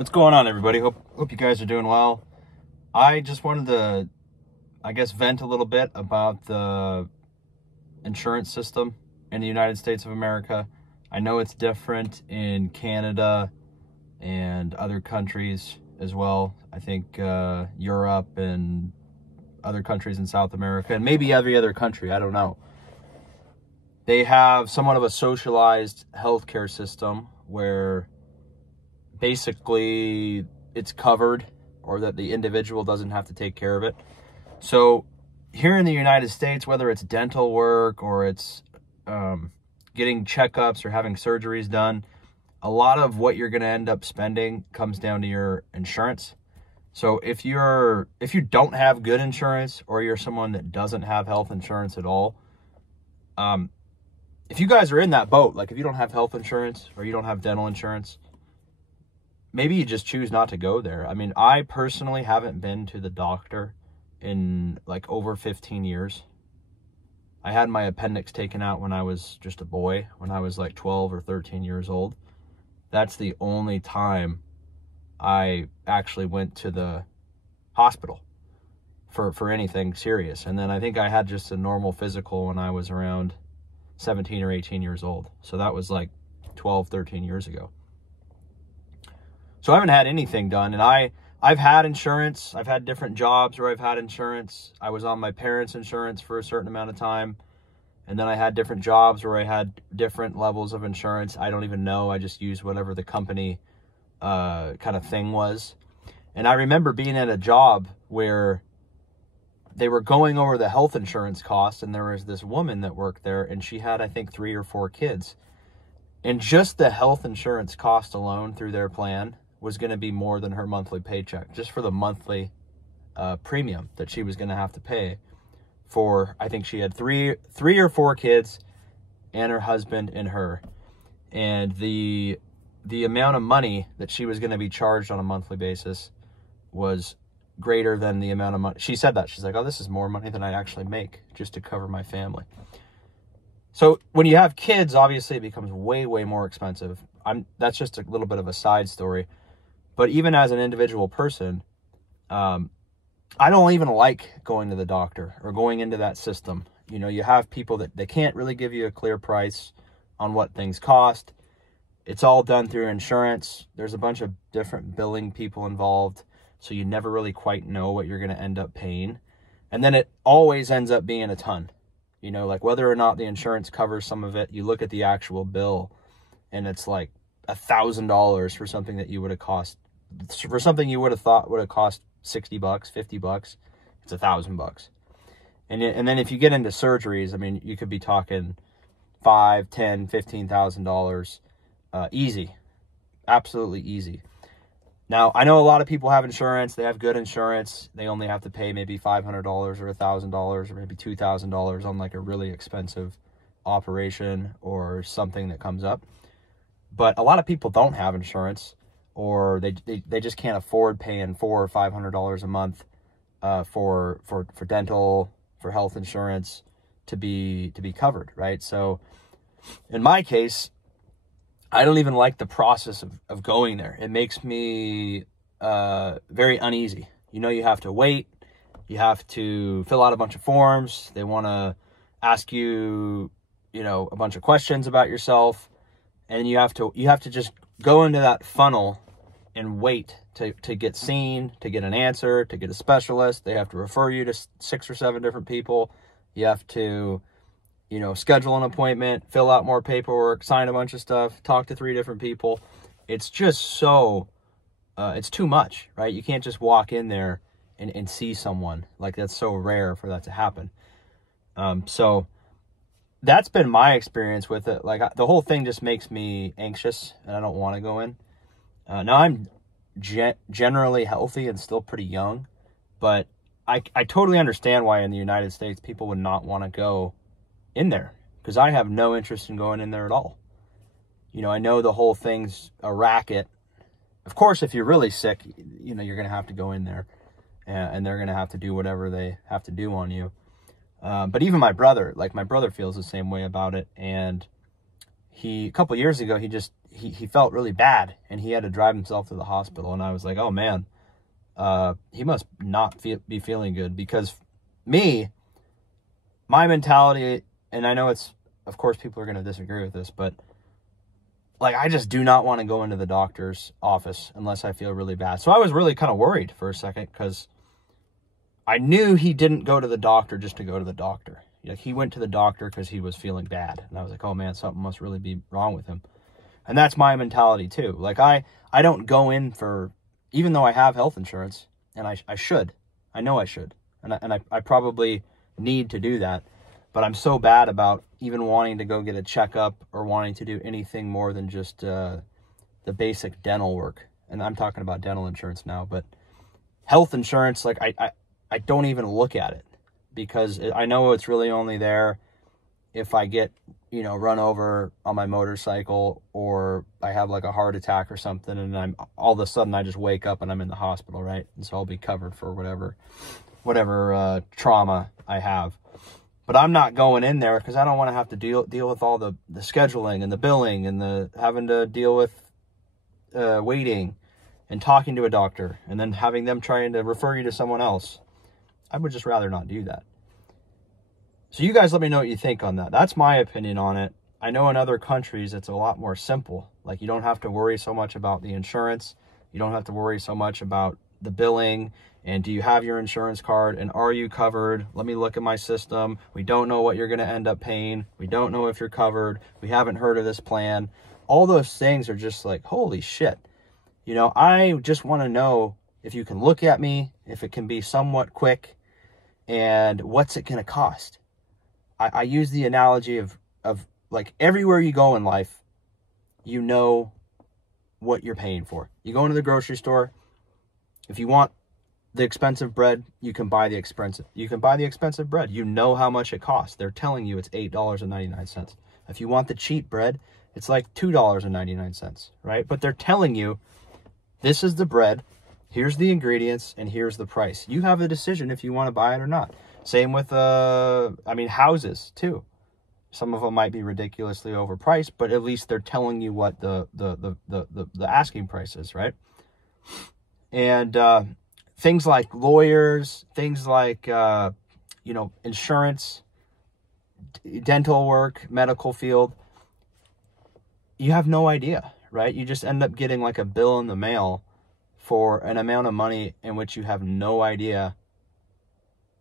What's going on, everybody? Hope you guys are doing well. I just wanted to, vent a little bit about the insurance system in the United States of America. I know it's different in Canada and other countries as well. I think Europe and other countries in South America, and maybe every other country, I don't know. They have somewhat of a socialized healthcare system where basically it's covered, or that the individual doesn't have to take care of it. So here in the United States, whether it's dental work or it's getting checkups or having surgeries done, a lot of what you're going to end up spending comes down to your insurance. So if you don't have good insurance, or you're someone that doesn't have health insurance at all, if you guys are in that boat, like if you don't have health insurance or you don't have dental insurance, maybe you just choose not to go there. I mean, I personally haven't been to the doctor in like over 15 years. I had my appendix taken out when I was just a boy, when I was like 12 or 13 years old. That's the only time I actually went to the hospital for anything serious. And then I think I had just a normal physical when I was around 17 or 18 years old. So that was like 12, 13 years ago. So I haven't had anything done, and I've had insurance. I've had different jobs where I've had insurance. I was on my parents' insurance for a certain amount of time, and then I had different jobs where I had different levels of insurance. I don't even know. I just used whatever the company kind of thing was. And I remember being at a job where they were going over the health insurance costs, and there was this woman that worked there, and she had, I think, 3 or 4 kids. And just the health insurance cost alone through their plan was going to be more than her monthly paycheck, just for the monthly premium that she was going to have to pay for. I think she had three or 4 kids and her husband and her. And the amount of money that she was going to be charged on a monthly basis was greater than the amount of money. She said that. She's like, oh, this is more money than I actually make just to cover my family. So when you have kids, obviously it becomes way, way more expensive. That's just a little bit of a side story. But even as an individual person, I don't even like going to the doctor or going into that system. You know, you have people that they can't really give you a clear price on what things cost. It's all done through insurance. There's a bunch of different billing people involved, so you never really quite know what you're going to end up paying. And then it always ends up being a ton. You know, like whether or not the insurance covers some of it, you look at the actual bill and it's like $1,000 for something that you would have thought would have cost $60, $50. It's $1,000. And then if you get into surgeries, I mean, you could be talking $5,000, $10,000, $15,000 easy, absolutely easy. Now, I know a lot of people have insurance. They have good insurance. They only have to pay maybe $500 or $1,000 or maybe $2,000 on like a really expensive operation or something that comes up. But a lot of people don't have insurance, or they just can't afford paying $400 or $500 a month for dental, for health insurance to be covered, right? So in my case, I don't even like the process of going there. It makes me very uneasy. You know, you have to wait. You have to fill out a bunch of forms. They want to ask you, you know, a bunch of questions about yourself. And you have to just go into that funnel and wait to get seen, to get an answer, to get a specialist. They have to refer you to 6 or 7 different people. You have to, you know, schedule an appointment, fill out more paperwork, sign a bunch of stuff, talk to 3 different people. It's just so, it's too much, right? You can't just walk in there and see someone. Like, that's so rare for that to happen. So that's been my experience with it. Like, the whole thing just makes me anxious, and I don't want to go in. Now, I'm generally healthy and still pretty young, but I totally understand why in the United States people would not want to go in there, because I have no interest in going in there at all. You know, I know the whole thing's a racket. Of course, if you're really sick, you know, you're going to have to go in there, and they're going to have to do whatever they have to do on you. But even my brother feels the same way about it. And a couple years ago, he felt really bad, and he had to drive himself to the hospital. And I was like, oh man, he must not be feeling good, because my mentality, and I know it's, of course, people are going to disagree with this, but like, I just do not want to go into the doctor's office unless I feel really bad. So I was really kind of worried for a second, because I knew he didn't go to the doctor just to go to the doctor. Like, he went to the doctor because he was feeling bad. And I was like, oh man, something must really be wrong with him. And that's my mentality too. Like, I don't go in for, even though I have health insurance, and I should, I know I should. And I probably need to do that. But I'm so bad about even wanting to go get a checkup or wanting to do anything more than just the basic dental work. And I'm talking about dental insurance now. But health insurance, like, I don't even look at it, because I know it's really only there if I get, run over on my motorcycle, or I have like a heart attack or something, and I'm all of a sudden I just wake up and I'm in the hospital, right? And so I'll be covered for whatever trauma I have. But I'm not going in there because I don't want to have to deal with all the scheduling and the billing and the having to deal with waiting and talking to a doctor and then having them trying to refer you to someone else. I would just rather not do that. So you guys let me know what you think on that. That's my opinion on it. I know in other countries it's a lot more simple. Like, you don't have to worry so much about the insurance. You don't have to worry so much about the billing. And do you have your insurance card? And are you covered? Let me look at my system. We don't know what you're going to end up paying. We don't know if you're covered. We haven't heard of this plan. All those things are just like, holy shit. I just want to know if you can look at me, if it can be somewhat quick, and what's it going to cost? I use the analogy of like, everywhere you go in life, you know what you're paying for. You go into the grocery store. If you want the expensive bread, you can buy the expensive bread. You know how much it costs. They're telling you it's $8.99. If you want the cheap bread, it's like $2.99, right? But they're telling you, this is the bread, here's the ingredients, and here's the price. You have a decision if you want to buy it or not. Same with, houses too. Some of them might be ridiculously overpriced, but at least they're telling you what the asking price is, right? And things like lawyers, things like, insurance, dental work, medical field, you have no idea, right? You just end up getting like a bill in the mail for an amount of money in which you have no idea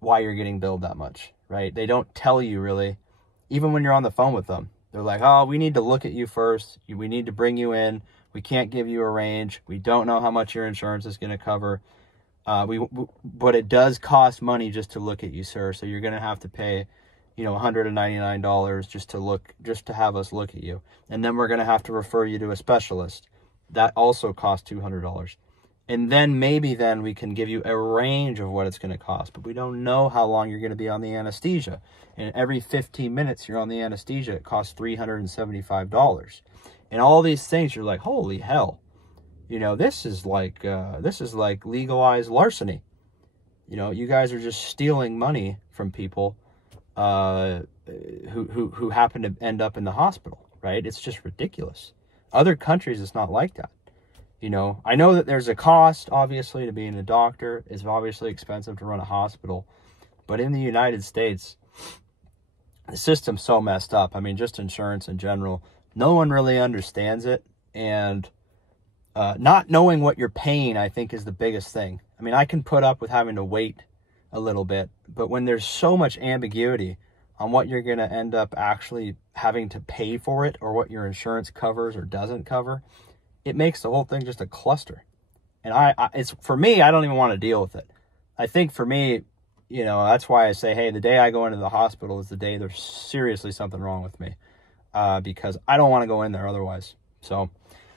why you're getting billed that much, right? They don't tell you really, even when you're on the phone with them. They're like, oh, we need to look at you first. We need to bring you in. We can't give you a range. We don't know how much your insurance is going to cover. But it does cost money just to look at you, sir. So you're going to have to pay, $199 just to have us look at you. And then we're going to have to refer you to a specialist. That also costs $200. And then maybe we can give you a range of what it's going to cost. But we don't know how long you're going to be on the anesthesia. And every 15 minutes you're on the anesthesia, it costs $375. And all these things, you're like, holy hell. This is like legalized larceny. You guys are just stealing money from people who happen to end up in the hospital, right? It's just ridiculous. Other countries, it's not like that. I know that there's a cost, obviously, to being a doctor. It's obviously expensive to run a hospital. But in the United States, the system's so messed up. I mean, just insurance in general. No one really understands it. And not knowing what you're paying, I think, is the biggest thing. I mean, I can put up with having to wait a little bit. But when there's so much ambiguity on what you're going to end up actually having to pay for it, or what your insurance covers or doesn't cover, it makes the whole thing just a cluster. And it's for me, I don't even want to deal with it. I think for me, that's why I say, hey, the day I go into the hospital is the day there's seriously something wrong with me, because I don't want to go in there otherwise. So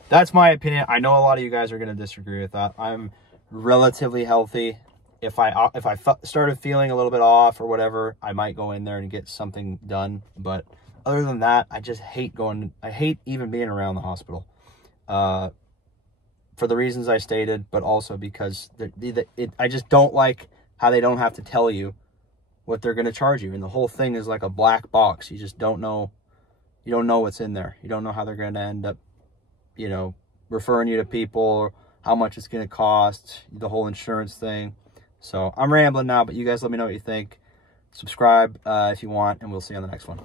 that's my opinion. I know a lot of you guys are going to disagree with that. I'm relatively healthy. If I started feeling a little bit off or whatever, I might go in there and get something done. But other than that, I just hate I hate even being around the hospital. For the reasons I stated, but also because I just don't like how they don't have to tell you what they're going to charge you. And the whole thing is like a black box. You just don't know. You don't know what's in there. You don't know how they're going to end up you know, referring you to people, how much it's going to cost, the whole insurance thing. So I'm rambling now, but you guys let me know what you think. Subscribe if you want, and we'll see you on the next one.